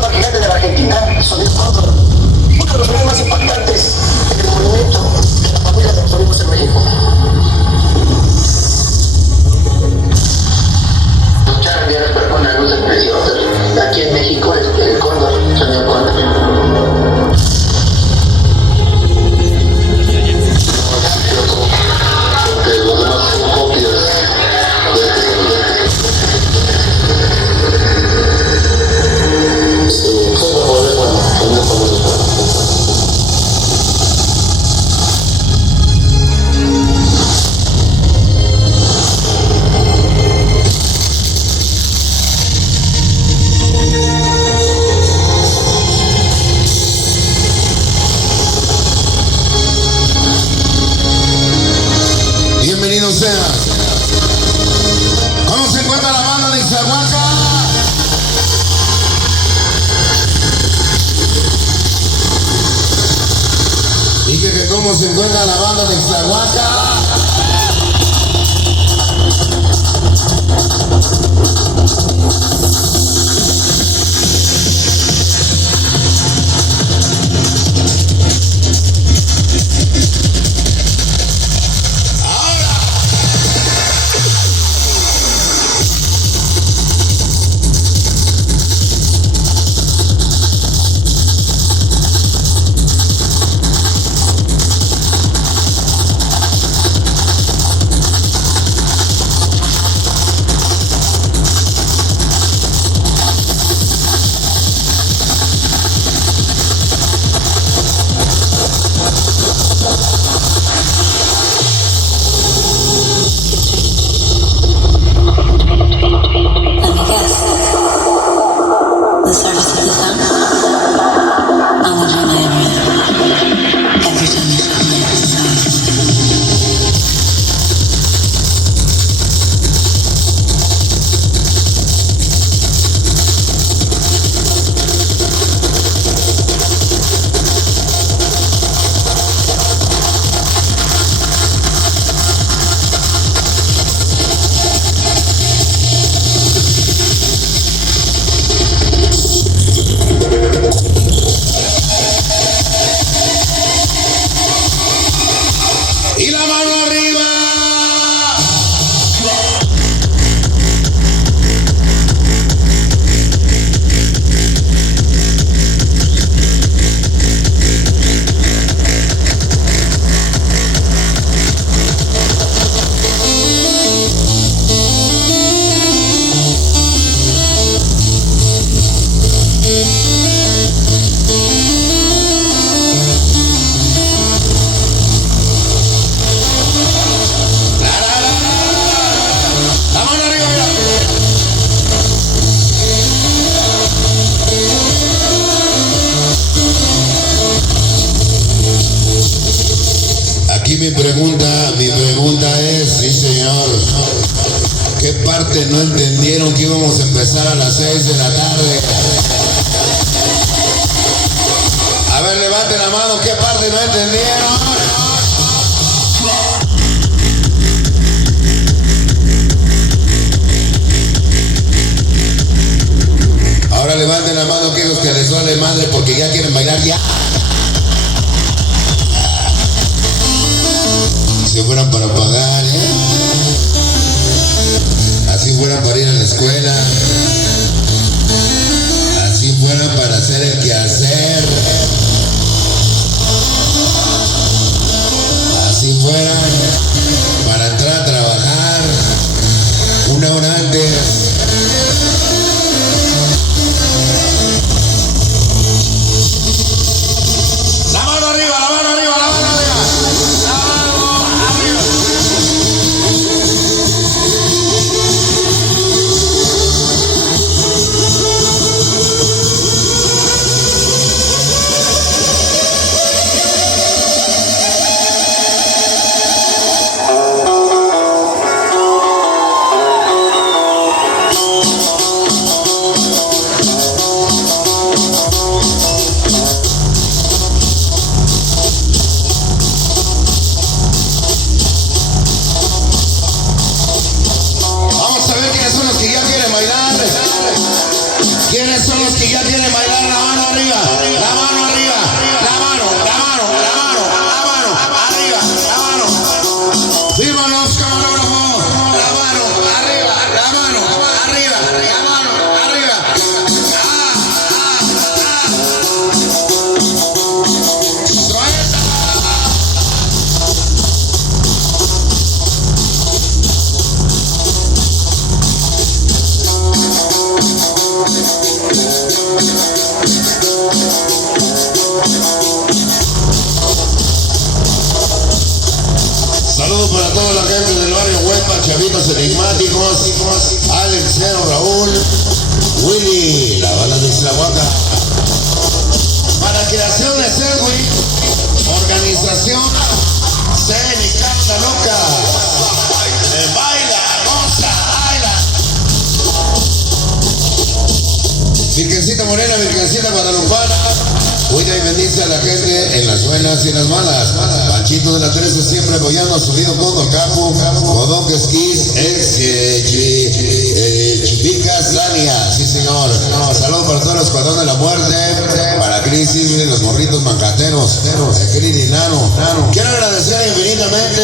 banda gigante de la Argentina, Sonido Cóndor. Uno de los videos más impactantes en el movimiento de la familia de los sonidos en México. Muchas gracias por poner luz preciosa. Aquí en México, el Cóndor, Sonido Cóndor. Bienvenido sea. ¿Cómo se encuentra la banda de Ixahuaca? Dije que cómo se encuentra la banda de Ixahuaca. Y la mano arriba. Mi pregunta es, sí señor, ¿qué parte no entendieron que íbamos a empezar a las 6 de la tarde? A ver, levanten la mano, ¿qué parte no entendieron? Ahora levanten la mano aquellos que les vale madre porque ya quieren bailar ya. Si fueran para pagar, así fueran para ir a la escuela, así fueran para hacer el quehacer, así fueran para entrar a trabajar una hora antes. La mano arriba, la mano arriba, la mano arriba. Si ya quieren bailar, la mano arriba, la mano arriba, la mano, la mano, la mano, la mano, arriba, la mano. ¡Vivan los camarógrafos! La mano arriba, la mano arriba, la mano arriba. Saludos para toda la gente del barrio Huepa, chavitos enigmáticos, Alex, Cero, Raúl, Willy, la bala de Ixtlahuaca. Para creaciones Edwin, organización Cénica Loca. Baila, goza, baila. Virgencita Morena, Virgencita Guadalupana, cuida y bendice a la gente en las buenas y en las malas. Panchito de la 13 siempre apoyando a su lío Codo Capo, Codón Quesquis, ex Chipicas, Lania, sí señor. Saludos para todo el escuadrón de la muerte, para Crisis, miren los morritos mancateros, el Cris y Nano. Quiero agradecer infinitamente